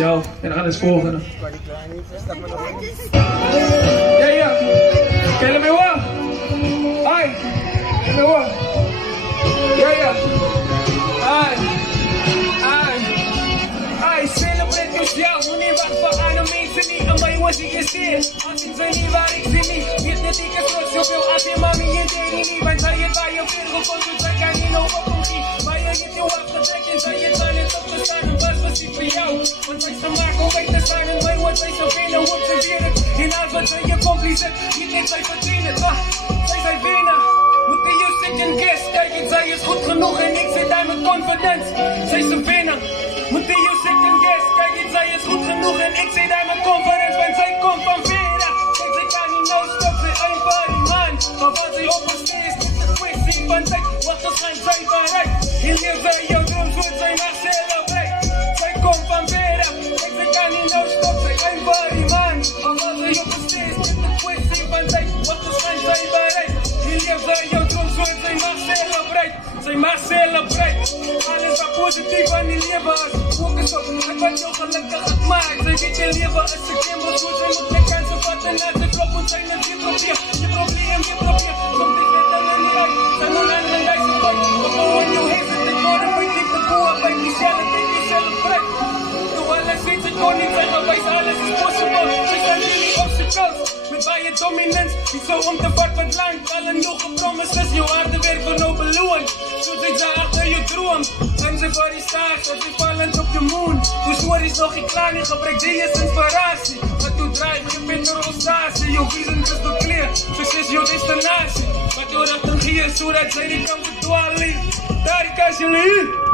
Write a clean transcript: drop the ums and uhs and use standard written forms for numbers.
speciaal. En dan gaan het volgende. Ja. Kijk me hoor. Ai. Kijk me hoor. Ja. Ai. Celebrate yourself. Hoe niet wacht voor aan de mensen niet. En mij was ik gesteerd. Als ik zijn niet waar ik ze niet. Weet net ik het trots zoveel als je mami en daddy niet. Want zij het bij je veel gevonden. Zij kan niet nog op een gie. Maar je hebt je afgetrekt en zij het aan het opgestaan. En was precies voor jou. Want zij is gemaakt om weg te staan. En mij wordt zij zo veel en observeer het. En als wat zij je compliceert. Niet net zij verdienen. Zij zijn winnen. Moet je second guess. Kijk en zij is goed genoeg. En ik zit daar met confidence. Zij is een winnaar. Moet je second guess. Kijk en zij is goed genoeg. En ik zit daar met confidence. Want zij komt van verder. Kijk, zij kan niet nou stop. Zij eenvoudig man. Maar wat zij op een steeds. Kwestie van tijd. Wat ze gaan zij bereikt. En leer zij jouw droom zoals zij mag celebrate. Zij komt van verder. Kijk, zij kan niet nou stop. Zij eenvoudig man. Maar wat zij op een steeds. Met de kwestie van tijd. Wat ze gaan zij bereikt. En leer zij jouw droom zoals zij mag celebrate. Zij mag celebrate. Alles wat positief aan die leven is. Focus op. Het wat jou gelukkig het maakt. Zij weet je leven is een gamble. Zo zij moet de kansen vatten. Als ze klopt moet zijn het je probeer. Je probeer. Soms is het dan niet uit. Zijn hoe lang een lijst is bij. Op hoe in je heet het. Ik hoor een beetje te boeren. Bij die celebrate. Doe alles iets. Ik kon niet zeggen. Wijs alles is possible. Zij zijn jullie obstacles. Met bij je dominance. Niet zo om te vat wat lang. Alle nieuwe promises. Je harde werk voor no beloon. Zo zit ze achter je droom. En ze voor die stars. Als je vallend op de moon. Je story is nog niet klaar. Niet gebruik die is inspiratie. Wat doe drive. Je bent een rostatie. Je vision is de clear. Succes je destinatie. Wat je recht en gier. Zodat zij die kan verdwalen. Daar kan je jullie.